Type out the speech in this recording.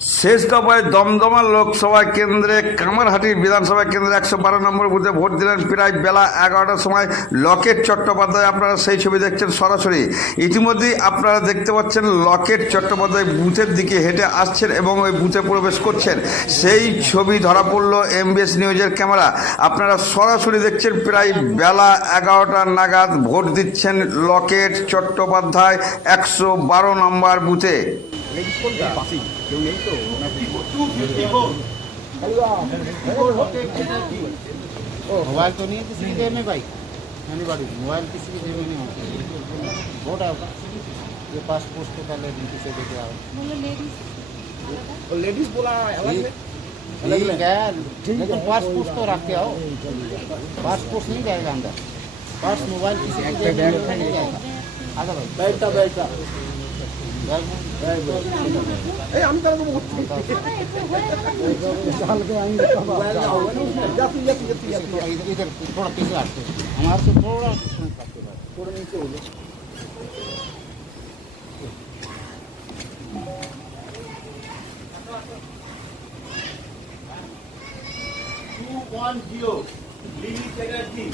শেষ দফায় দমদমা লোকসভা কেন্দ্রে কামারহাটির বিধানসভা কেন্দ্রে একশো বারো নম্বর বুথে ভোট দিলেন প্রায় বেলা এগারোটার সময় লকেট চট্টোপাধ্যায়। আপনারা সেই ছবি দেখছেন সরাসরি। ইতিমধ্যেই আপনারা দেখতে পাচ্ছেন লকেট চট্টোপাধ্যায় বুথের দিকে হেঁটে আসছেন এবং ওই বুথে প্রবেশ করছেন। সেই ছবি ধরা পড়ল এমবিএস নিউজের ক্যামেরা। আপনারা সরাসরি দেখছেন প্রায় বেলা এগারোটা নাগাদ ভোট দিচ্ছেন লকেট চট্টোপাধ্যায় একশো বারো নম্বর বুথে। मोबाइल तो नहीं है किसी की में भाई। नहीं बाड़ी मोबाइल किसी की में नहीं होता। वोट आपका ये पासपोर्ट तो पहले दिन से देके आओ लेडीज़ बोला अलग ठीक। है? लेकिन पासपोर्ट तो रख के आओ। पासपोर्ट नहीं जाएगा अंदर। पास मोबाइल किसी की में नहीं जाएगा। आगे भाई। बैठा बैठा। बैग में ए हम तरह को मोबाइल में आओगे ना उसमें जाती जाती जाती जाती इधर इधर थोड़ा पीछे हटते हमारे से थोड़ा distance रखते भाई थोड़ा नीचे हो गया two one zero, Lily Chatterjee.